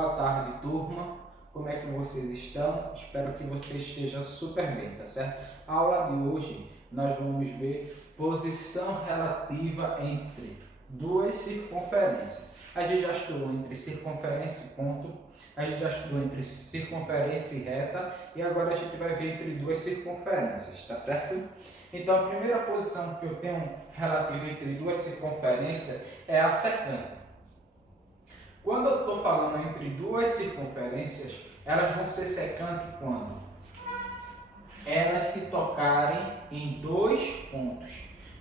Boa tarde, turma. Como é que vocês estão? Espero que vocês estejam super bem, tá certo? A aula de hoje nós vamos ver posição relativa entre duas circunferências. A gente já estudou entre circunferência e ponto, a gente já estudou entre circunferência e reta e agora a gente vai ver entre duas circunferências, tá certo? Então a primeira posição que eu tenho relativa entre duas circunferências é a secante. Quando eu estou falando entre duas circunferências, elas vão ser secantes quando elas se tocarem em dois pontos.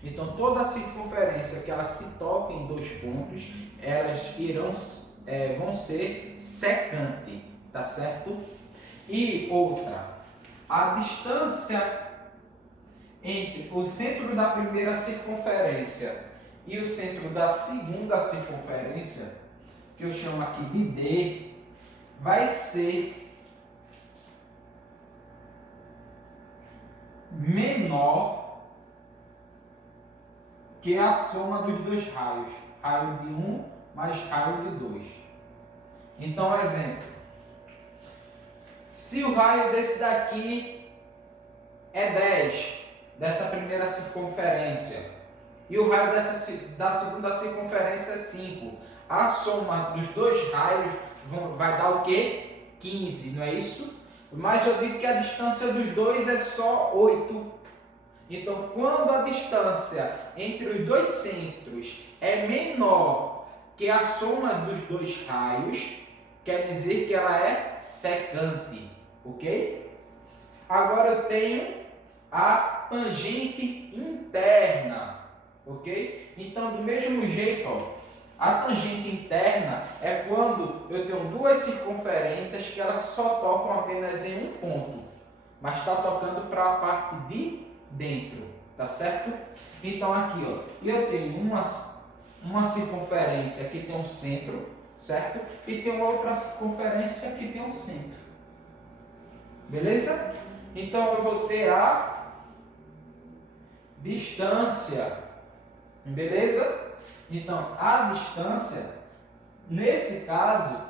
Então, toda circunferência que ela se toque em dois pontos, elas vão ser secantes, tá certo? E outra, a distância entre o centro da primeira circunferência e o centro da segunda circunferência, que eu chamo aqui de D, vai ser menor que a soma dos dois raios, raio de 1 mais raio de 2. Então, exemplo, se o raio desse daqui é 10, dessa primeira circunferência, e o raio da segunda circunferência é 5, a soma dos dois raios vai dar o quê? 15, não é isso? Mas eu digo que a distância dos dois é só 8. Então, quando a distância entre os dois centros é menor que a soma dos dois raios, quer dizer que ela é secante, ok? Agora eu tenho a tangente interna, ok? Então, do mesmo jeito, ó, a tangente interna é quando eu tenho duas circunferências que elas só tocam apenas em um ponto, mas está tocando para a parte de dentro, tá certo? Então aqui, ó, eu tenho uma circunferência que tem um centro, certo? E tem outra circunferência que tem um centro, beleza? Então eu vou ter a distância, beleza? Então, a distância, nesse caso,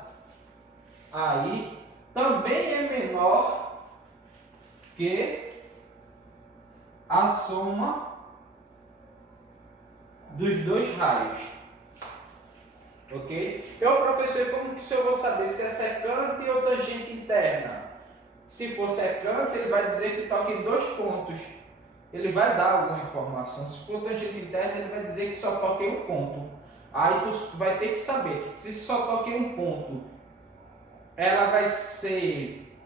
aí, também é menor que a soma dos dois raios. Ok? Eu, professor, como que eu vou saber se é secante ou tangente interna? Se for secante, ele vai dizer que toca em dois pontos. Ele vai dar alguma informação. Se for tangente interna, ele vai dizer que só toca em um ponto. Aí tu vai ter que saber se só toca em um ponto, ela vai ser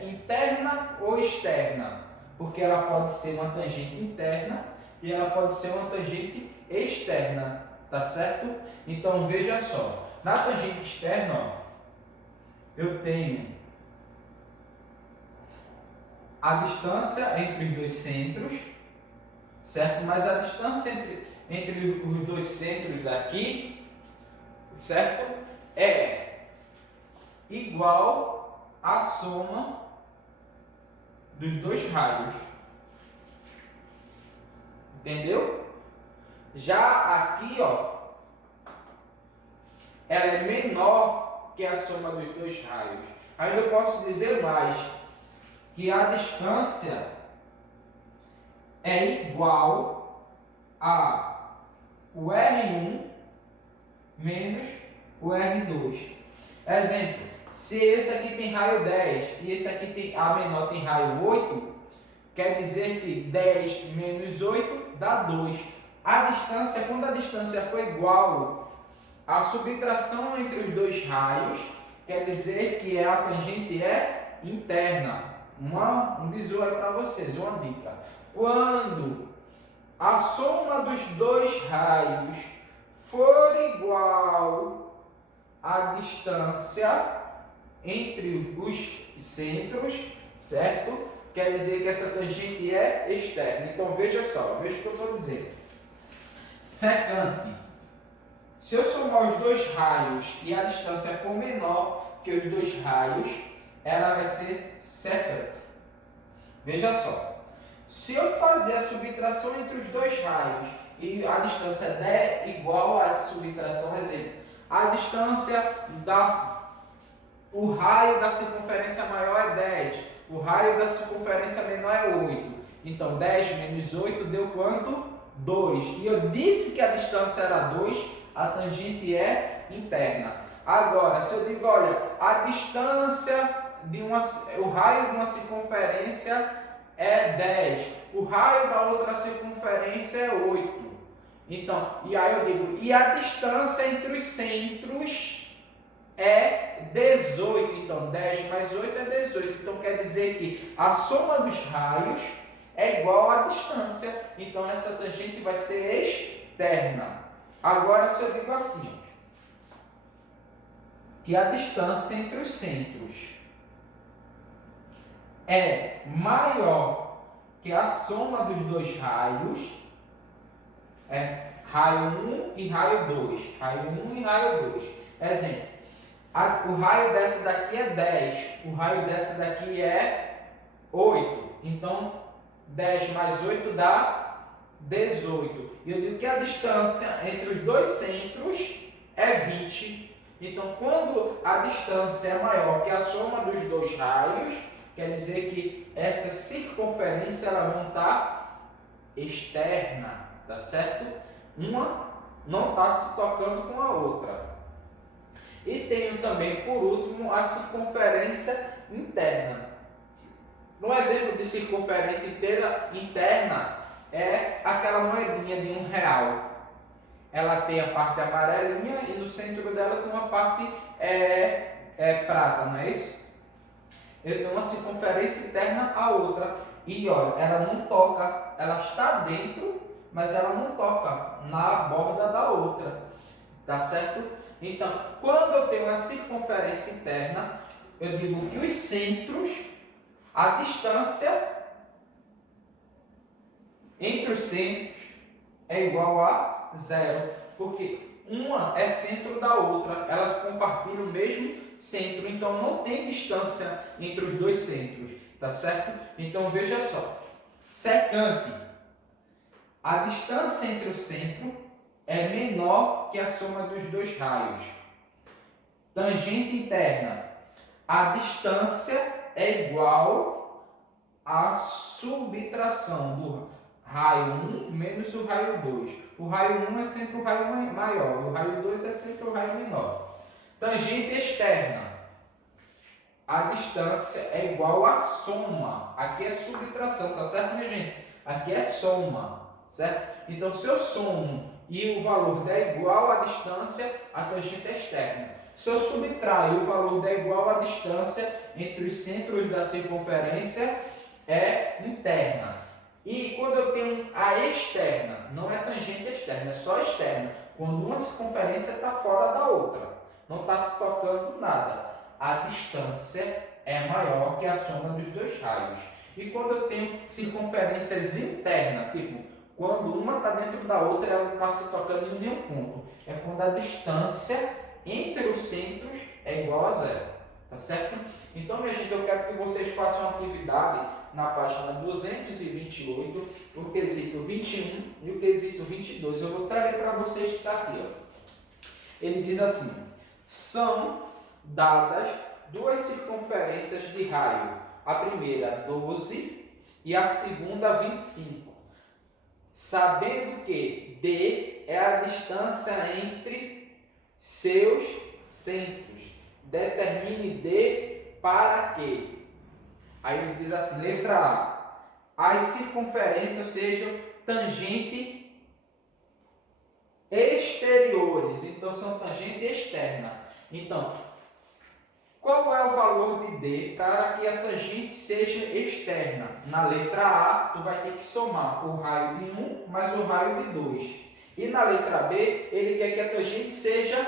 interna ou externa, porque ela pode ser uma tangente interna e ela pode ser uma tangente externa, tá certo? Então veja só, na tangente externa, ó, eu tenho a distância entre os dois centros, certo? Mas a distância entre os dois centros aqui, certo? É igual à soma dos dois raios. Entendeu? Já aqui, ó, ela é menor que a soma dos dois raios. Ainda eu posso dizer mais, que a distância é igual a o R1 menos o R2. Exemplo, se esse aqui tem raio 10 e esse aqui a menor tem raio 8, quer dizer que 10 menos 8 dá 2. A distância, quando a distância for igual à subtração entre os dois raios, quer dizer que a tangente é interna. Um bizu aí para vocês, uma dica. Quando a soma dos dois raios for igual à distância entre os centros, certo? Quer dizer que essa tangente é externa. Então veja só, veja o que eu estou dizendo. Secante. Se eu somar os dois raios e a distância for menor que os dois raios, ela vai ser secante. Veja só, se eu fazer a subtração entre os dois raios e a distância der igual a essa subtração, exemplo, A distância o raio da circunferência maior é 10. O raio da circunferência menor é 8. Então, 10 menos 8 deu quanto? 2. E eu disse que a distância era 2, a tangente é interna. Agora, se eu digo, olha, a distância o raio de uma circunferência é 10. O raio da outra circunferência é 8. Então, e aí eu digo, e a distância entre os centros é 18. Então, 10 mais 8 é 18. Então, quer dizer que a soma dos raios é igual à distância. Então, essa tangente vai ser externa. Agora, se eu digo assim, que a distância entre os centros é maior que a soma dos dois raios, raio 1 e raio 2. Raio 1 e raio 2. Exemplo, o raio dessa daqui é 10, o raio dessa daqui é 8. Então, 10 mais 8 dá 18. E eu digo que a distância entre os dois centros é 20. Então, quando a distância é maior que a soma dos dois raios, quer dizer que essa circunferência ela não está externa, tá certo? Uma não está se tocando com a outra. E tenho também, por último, a circunferência interna. Um exemplo de circunferência interna é aquela moedinha de R$1. Ela tem a parte amarelinha e no centro dela tem uma parte prata, não é isso? Eu tenho uma circunferência interna a outra. E olha, ela não toca, ela está dentro, mas ela não toca na borda da outra. Tá certo? Então, quando eu tenho uma circunferência interna, eu digo que os centros, a distância entre os centros é igual a 0, porque uma é centro da outra, elas compartilham o mesmo centro, então não tem distância entre os dois centros, tá certo? Então veja só, secante, a distância entre o centro é menor que a soma dos dois raios. Tangente interna, a distância é igual à subtração do raio 1 menos o raio 2. O raio 1 é sempre o raio maior, e o raio 2 é sempre o raio menor. Tangente externa, a distância é igual à soma. Aqui é subtração, tá certo, minha gente? Aqui é soma, certo? Então, se eu somo e o valor der igual à distância, a tangente é externa. Se eu subtraio e o valor der igual à distância entre os centros da circunferência, é interna. E quando eu tenho a externa, não é tangente externa, é só externa. Quando uma circunferência está fora da outra, não está se tocando nada. A distância é maior que a soma dos dois raios. E quando eu tenho circunferências internas, tipo, quando uma está dentro da outra, ela não está se tocando em nenhum ponto. É quando a distância entre os centros é igual a 0. Tá certo? Então, minha gente, eu quero que vocês façam uma atividade na página 228, o quesito 21 e o quesito 22. Eu vou trazer para vocês que está aqui. Ó. Ele diz assim: são dadas duas circunferências de raio. A primeira, 12, e a segunda, 25. Sabendo que D é a distância entre seus centros. Determine D para que. Aí ele diz assim, letra A. As circunferências sejam tangente exteriores. Então, são tangente externa. Então, qual é o valor de D para que a tangente seja externa? Na letra A, tu vai ter que somar o raio de 1 mais o raio de 2. E na letra B, ele quer que a tangente seja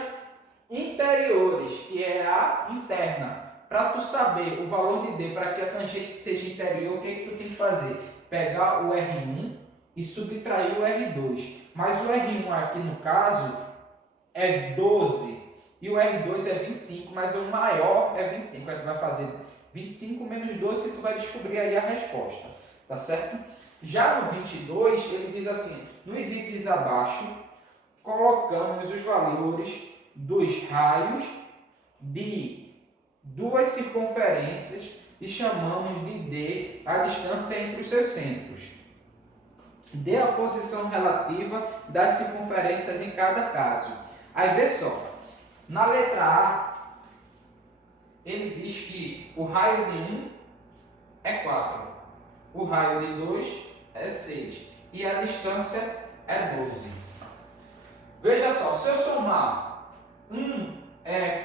interiores, que é a interna. Para tu saber o valor de D para que a tangente seja interior, o que é que tu tem que fazer? Pegar o R1 e subtrair o R2. Mas o R1 aqui no caso é 12 e o R2 é 25, mas o maior é 25. Aí tu vai fazer 25 menos 12 e tu vai descobrir aí a resposta, tá certo? Já no 22, ele diz assim, nos itens abaixo, colocamos os valores dos raios de duas circunferências e chamamos de D a distância entre os seus centros. D a posição relativa das circunferências em cada caso. Aí vê só, na letra A, ele diz que o raio de 1 é 4, o raio de 2 é 6 e a distância é 12. Veja só, se eu somar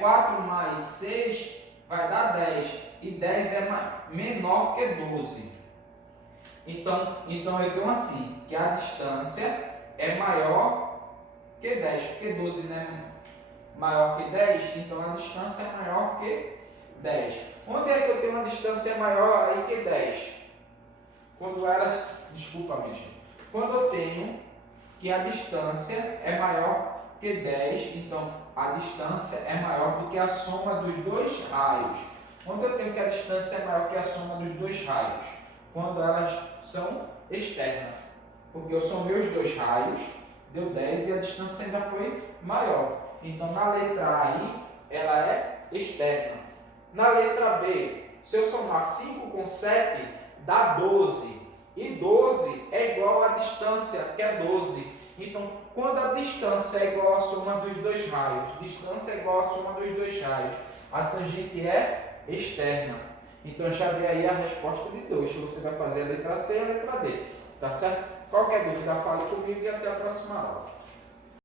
4 mais 6 vai dar 10 e 10 é menor que 12. Então eu tenho assim, que a distância é maior que 10, porque 12 não é maior que 10, então a distância é maior que 10. Onde é que eu tenho uma distância maior aí que 10? Quando eu tenho que a distância é maior que 10, então a distância é maior do que a soma dos dois raios. Quando eu tenho que a distância é maior que a soma dos dois raios? Quando elas são externas. Porque eu somei os dois raios, deu 10 e a distância ainda foi maior. Então na letra A aí, ela é externa. Na letra B, se eu somar 5 com 7, dá 12. E 12 é igual à distância, que é 12. Então, quando a distância é igual à soma dos dois raios, distância é igual à soma dos dois raios, a tangente é externa. Então, já dei aí a resposta de 2. Você vai fazer a letra C e a letra D. Tá certo? Qualquer dúvida, fale comigo e até a próxima aula.